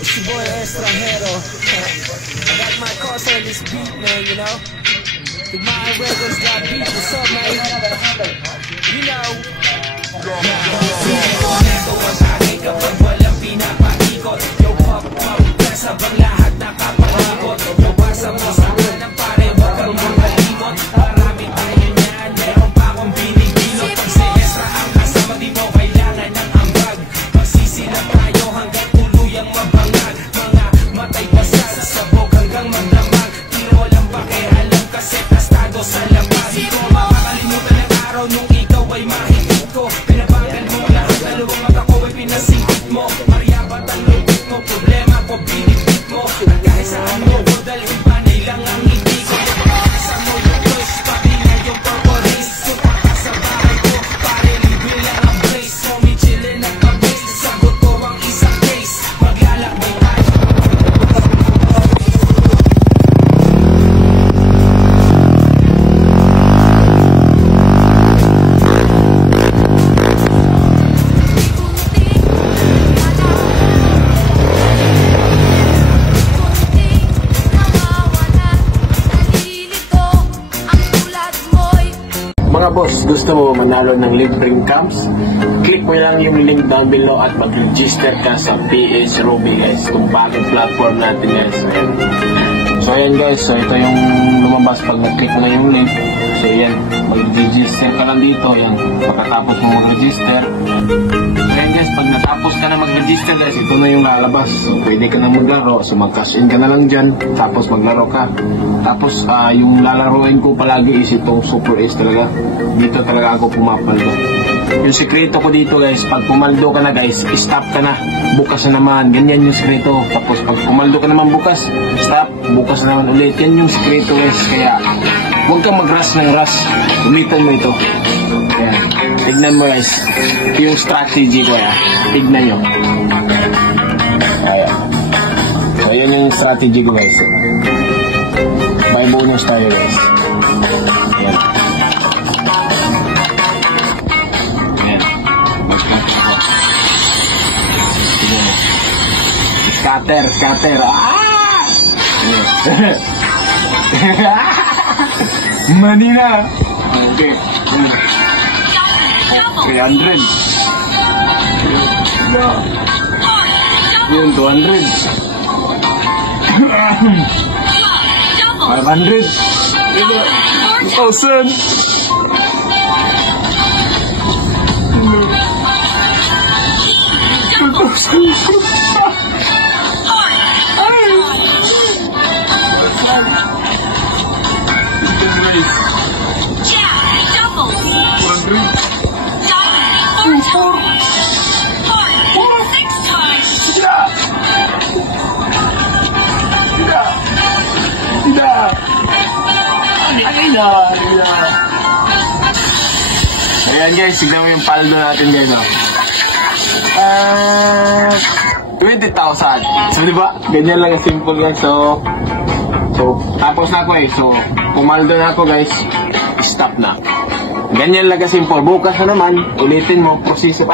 It's your boy Extranjero. I got my cause on this beat, man, you know. The my records got beat. What's up, man? You know. Ito ang aking kapag walang pinapaikot. Yo, pop, sabang lahat nakapalikot. Yo, basa mo sa kanan, pare, wag kang makalimot. Marami tayo niyan, meron pa akong binibinot. Pag si Ezra ang kasama, di mo kailangan ng ambag. Magsisilap tayo hanggang tuluyang mabangag. Mga matay basal, sabog hanggang magdamag. Tiro lang pakialam kasi tastado sa labas. Di ko makakalimutan ang araw nung ikaw ay mahigit ko. Pinabagal mo lahat, dalawang mata ko ay pinasingkit mo. Mariabat ang lupit mo, problema ko binibit mo. At kahit saan mo ko dalhin, panay lang ang hindi ko. Sa mo yung push, pati na yung purple sumpaka sa bahay ko, pare libre lang ang place. So may chillin at pag-base, sagot ko ang isang case. Maglalakbay tayo. Mga boss, gusto mo manalo ng libreng camps? Click mo lang yung link down below at mag-register ka sa PH Ruby guys, kung bakit platform natin guys. So ayan guys, so ito yung lumabas pag nag-click mo na yung link. So ayan, mag-register ka lang dito. Ayan, pagkatapos mo mag-register. Ayan guys, pag natapos ka na mag-register guys, ito na yung lalabas. So pwede ka na maglaro. So mag-cash in ka na lang dyan, tapos maglaro ka. Tapos yung lalaroin ko palagi is itong Super Ace talaga. Dito talaga ako pumapaldo. Yung sekreto ko dito guys, pag pumaldo ka na guys, stop ka na. Bukas na naman, ganyan yung sekreto. Tapos pag pumaldo ka naman bukas, stop, bukas na naman ulit. Yan yung sekreto guys. Kaya huwag kang mag-rush ng rush. Ulitan mo ito. Ayan. Tignan mo guys, yung strategy ko ya. Tignan nyo. Ayan. So yan yung strategy ko guys. May bonus tayo guys. Ayan. Ayan. Scatter, scatter. Ah! Manila. Okay. 300. Yun, 200. 500. 2,000. 2,000. Ayan guys, tignan mo yung paldo natin guys. 20,000. So diba, ganyan lang ang simple lang. So tapos na ako So pumaldo na ako guys, stop na. Ganyan lang ang simple. Bukas na naman, ulitin mo, proseso.